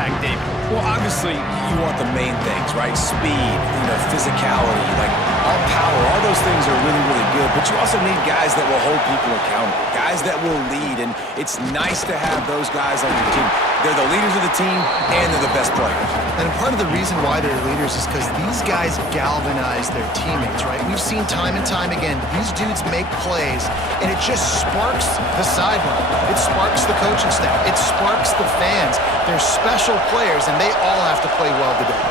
attack, David? Well, obviously, you want the main things, right? Speed, physicality, like all power, all those things are really, really good. But you also need guys that will hold people accountable, guys that will lead. And it's nice to have those guys on your team. They're the leaders of the team, and they're the best players. And part of the reason why they're leaders is because these guys galvanize their teammates, right? We've seen time and time again, these dudes make plays, and it just sparks the sideline. It sparks the coaching staff. It sparks the fans. They're special players, and they all have to play well today.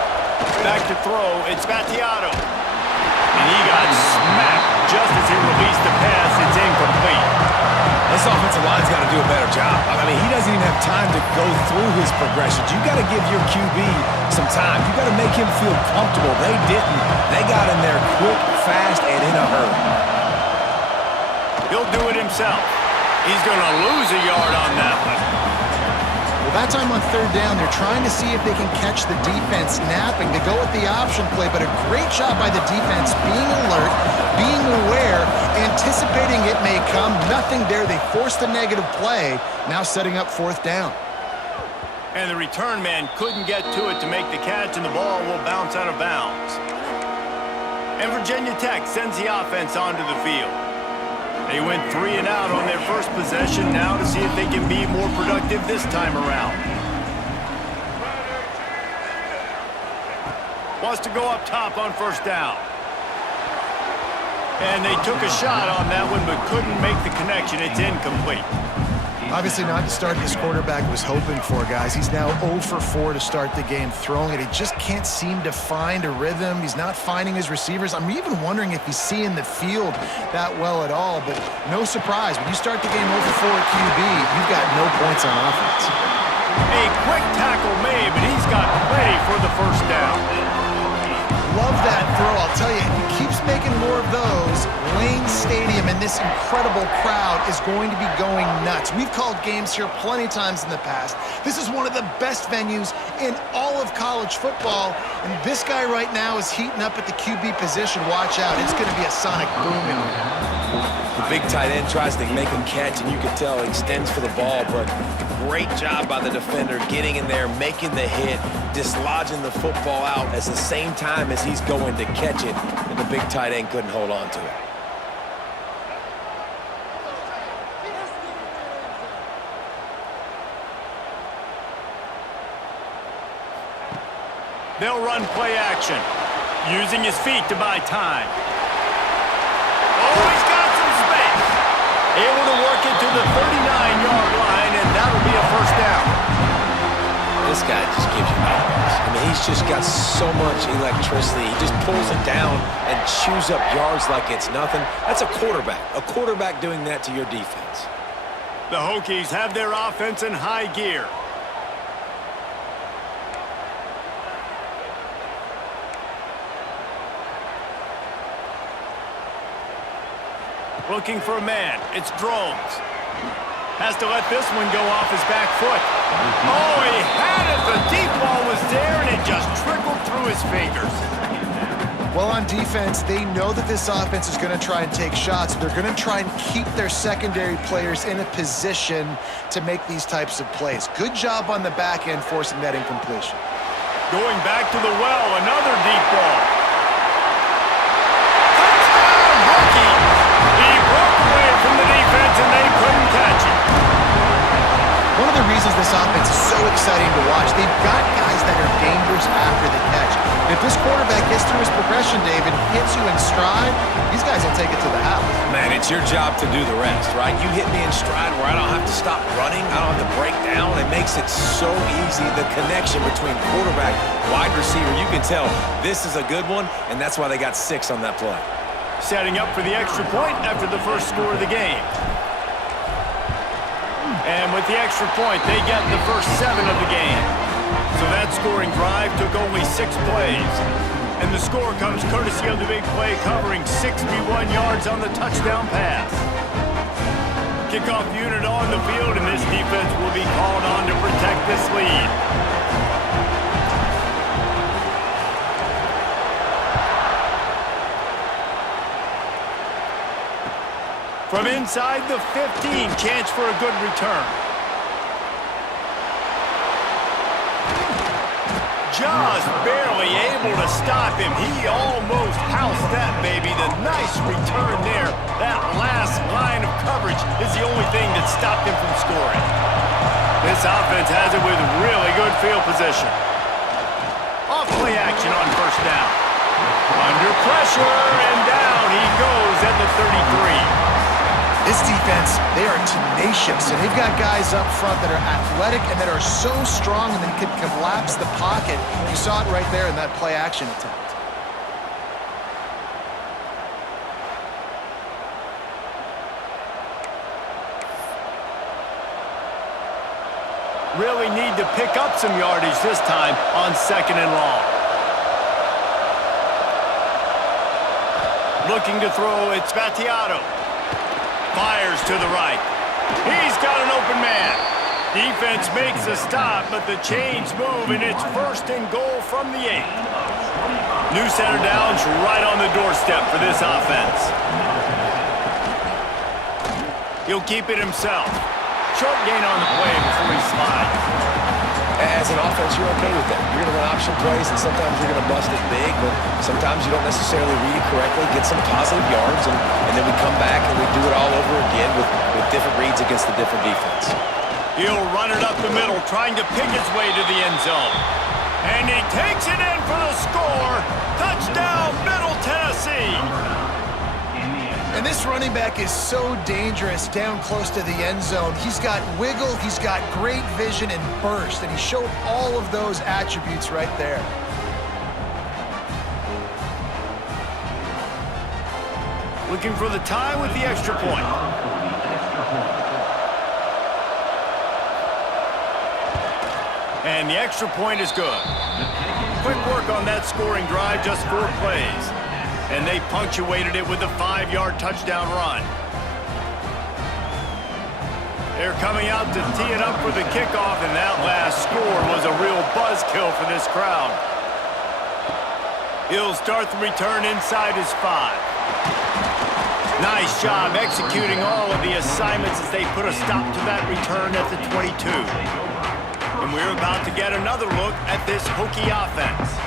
Back to throw, it's Vattiato. And he got smacked just as he released the pass. It's incomplete. This offensive line's got to do a better job. I mean, he doesn't even have time to go through his progressions. You got to give your QB some time. You got to make him feel comfortable. They didn't. They got in there quick, fast, and in a hurry. He'll do it himself. He's going to lose a yard on that one. Well, that time on third down, they're trying to see if they can catch the defense napping to go with the option play, but a great job by the defense being alert, being aware, anticipating it may come. Nothing there. They forced a negative play, now setting up fourth down. And the return man couldn't get to it to make the catch, and the ball will bounce out of bounds. And Virginia Tech sends the offense onto the field. They went 3 and out on their first possession, now to see if they can be more productive this time around. Wants to go up top on first down. And they took a shot on that one, but couldn't make the connection. It's incomplete. Obviously not the start this quarterback was hoping for, guys. He's now 0 for 4 to start the game throwing it. He just can't seem to find a rhythm. He's not finding his receivers. I'm even wondering if he's seeing the field that well at all, but no surprise. When you start the game 0 for 4 at QB, you've got no points on offense. A quick tackle made, but he's got plenty for the first down. Love that throw. I'll tell you, if he keeps making more of those, Lane Stadium and this incredible crowd is going to be going nuts. We've called games here plenty of times in the past. This is one of the best venues in all of college football, and this guy right now is heating up at the QB position. Watch out. It's going to be a sonic boom in there. The big tight end tries to make a catch, and you can tell he extends for the ball, but great job by the defender getting in there, making the hit, dislodging the football out at the same time as he's going to catch it, and the big tight end couldn't hold on to it. They'll run play action, using his feet to buy time. Oh, he's got some space. Able to work it to the 39-yard line, and that'll be a first down. This guy just gives you nightmares. I mean, he's just got so much electricity. He just pulls it down and chews up yards like it's nothing. That's a quarterback doing that to your defense. The Hokies have their offense in high gear. Looking for a man. It's Drones. Has to let this one go off his back foot. Oh, he had it. The deep ball was there, and it just trickled through his fingers. Well, on defense, they know that this offense is going to try and take shots. They're going to try and keep their secondary players in a position to make these types of plays. Good job on the back end forcing that incompletion. Going back to the well, another deep ball. He broke away from the defense, and they couldn't catch it. One of the reasons this offense is so exciting to watch, they've got guys that are dangerous after the catch. If this quarterback gets through his progression, David, hits you in stride, these guys will take it to the house. Man, it's your job to do the rest, right? You hit me in stride where I don't have to stop running. I don't have to break down. It makes it so easy. The connection between quarterback, wide receiver, you can tell this is a good one, and that's why they got 6 on that play. Setting up for the extra point after the first score of the game. And with the extra point, they get the first 7 of the game. So that scoring drive took only 6 plays. And the score comes courtesy of the big play covering 61 yards on the touchdown pass. Kickoff unit on the field, and this defense will be called on to protect this lead. From inside the 15, chance for a good return. just barely able to stop him. He almost housed that baby. The nice return there. That last line of coverage is the only thing that stopped him from scoring. This offense has it with really good field position. Off play action on first down. Under pressure, and down he goes at the 33. This defense, they are tenacious, and they've got guys up front that are athletic and that are so strong and they can collapse the pocket. You saw it right there in that play action attempt. Really need to pick up some yardage this time on 2nd and long. Looking to throw, it's Battiato. Fires to the right. He's got an open man. Defense makes a stop, but the chains move, and it's 1st and goal from the 8. New center down's right on the doorstep for this offense. He'll keep it himself. Short gain on the play before he slides. As an offense, you're okay with that. You're going to run option plays, and sometimes you're going to bust it big, but sometimes you don't necessarily read it correctly, get some positive yards, and then we come back and we do it all over again with different reads against the different defense. He'll run it up the middle, trying to pick his way to the end zone. And he takes it in for the score. Touchdown, Middle Tennessee. And this running back is so dangerous down close to the end zone. He's got wiggle, he's got great vision and burst, and he showed all of those attributes right there. Looking for the tie with the extra point. And the extra point is good. Quick work on that scoring drive, just 4 plays. And they punctuated it with a 5-yard touchdown run. They're coming out to tee it up for the kickoff, and that last score was a real buzzkill for this crowd. He'll start the return inside his 5. Nice job executing all of the assignments as they put a stop to that return at the 22. And we're about to get another look at this Hokie offense.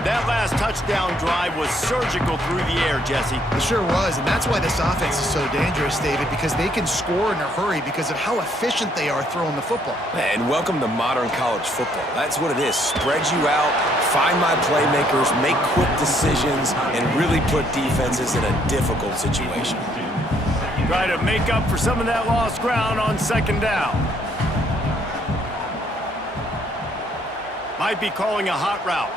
That last touchdown drive was surgical through the air, Jesse. It sure was, and that's why this offense is so dangerous, David, because they can score in a hurry because of how efficient they are throwing the football. And welcome to modern college football. That's what it is. Spread you out, find my playmakers, make quick decisions, and really put defenses in a difficult situation. Try to make up for some of that lost ground on 2nd down. Might be calling a hot route.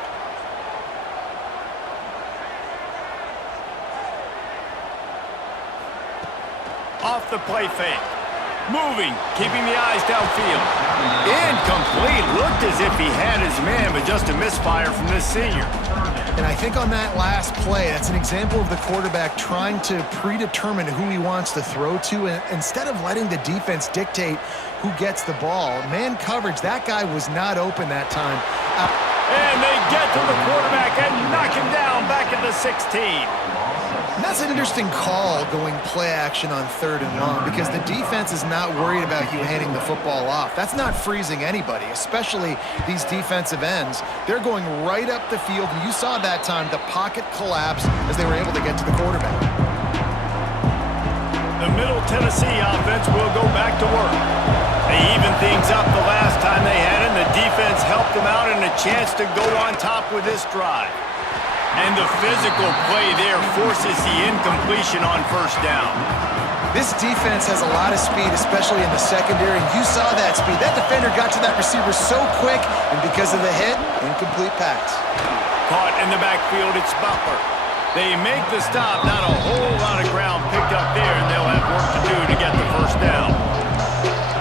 Off the play fake. Moving, keeping the eyes downfield. Incomplete. Looked as if he had his man, but just a misfire from this senior. And I think on that last play, that's an example of the quarterback trying to predetermine who he wants to throw to, and instead of letting the defense dictate who gets the ball. Man coverage, that guy was not open that time. And they get to the quarterback and knock him down back at the 16. And that's an interesting call going play action on 3rd and long because the defense is not worried about you handing the football off. That's not freezing anybody, especially these defensive ends. They're going right up the field, and you saw that time the pocket collapse as they were able to get to the quarterback. The Middle Tennessee offense will go back to work. They evened things up the last time they had it, and the defense helped them out and a chance to go on top with this drive. And the physical play there forces the incompletion on 1st down. This defense has a lot of speed, especially in the secondary, and you saw that speed. That defender got to that receiver so quick, and because of the hit, incomplete pass. Caught in the backfield, it's Butler. They make the stop, not a whole lot of ground picked up there, and they'll have work to do to get the 1st down.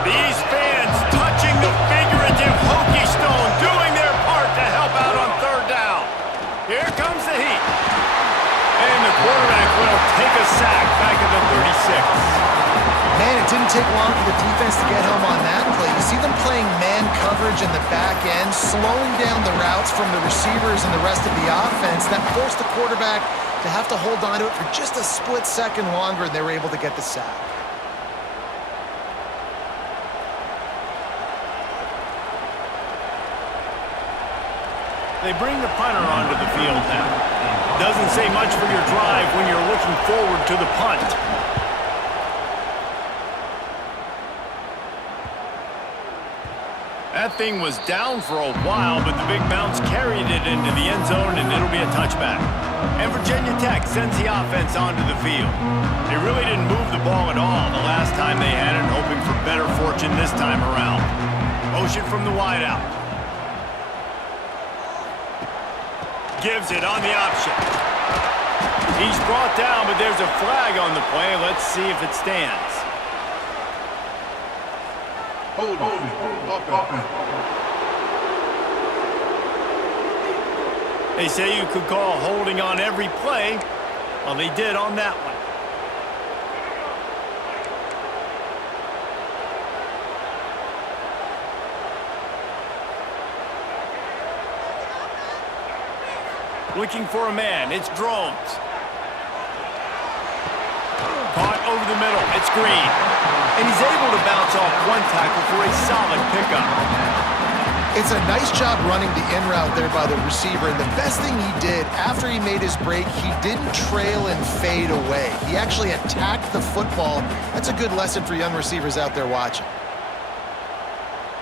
These fans touching the figurative Hokie stone, doing their part to help out on 3rd down. Here comes the heat. And the quarterback will take a sack back at the 36. Man, it didn't take long for the defense to get home on that play. You see them playing man coverage in the back end, slowing down the routes from the receivers and the rest of the offense. That forced the quarterback to have to hold on to it for just a split second longer, and they were able to get the sack. They bring the punter onto the field now. Doesn't say much for your drive when you're looking forward to the punt. That thing was down for a while, but the big bounce carried it into the end zone, and it'll be a touchback. And Virginia Tech sends the offense onto the field. They really didn't move the ball at all the last time they had it, hoping for better fortune this time around. Motion from the wideout. Gives it on the option. He's brought down, but there's a flag on the play. Let's see if it stands. Hold on. They say you could call holding on every play. Well, they did on that one. Looking for a man. It's Drones. Caught over the middle. It's Green. And he's able to bounce off one tackle for a solid pickup. It's a nice job running the in route there by the receiver. And the best thing he did after he made his break, he didn't trail and fade away. He actually attacked the football. That's a good lesson for young receivers out there watching.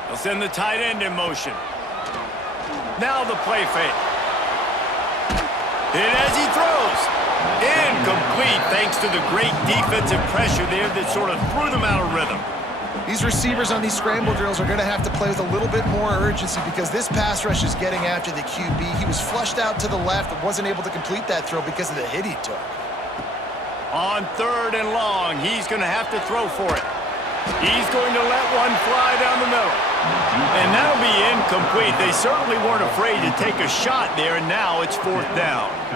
They'll send the tight end in motion. Now the play fake. And as he throws, incomplete thanks to the great defensive pressure there that sort of threw them out of rhythm. These receivers on these scramble drills are going to have to play with a little bit more urgency because this pass rush is getting after the QB. He was flushed out to the left but wasn't able to complete that throw because of the hit he took. On 3rd and long, he's going to have to throw for it. He's going to let one fly down the middle. And that'll be incomplete. They certainly weren't afraid to take a shot there, and now it's 4th down.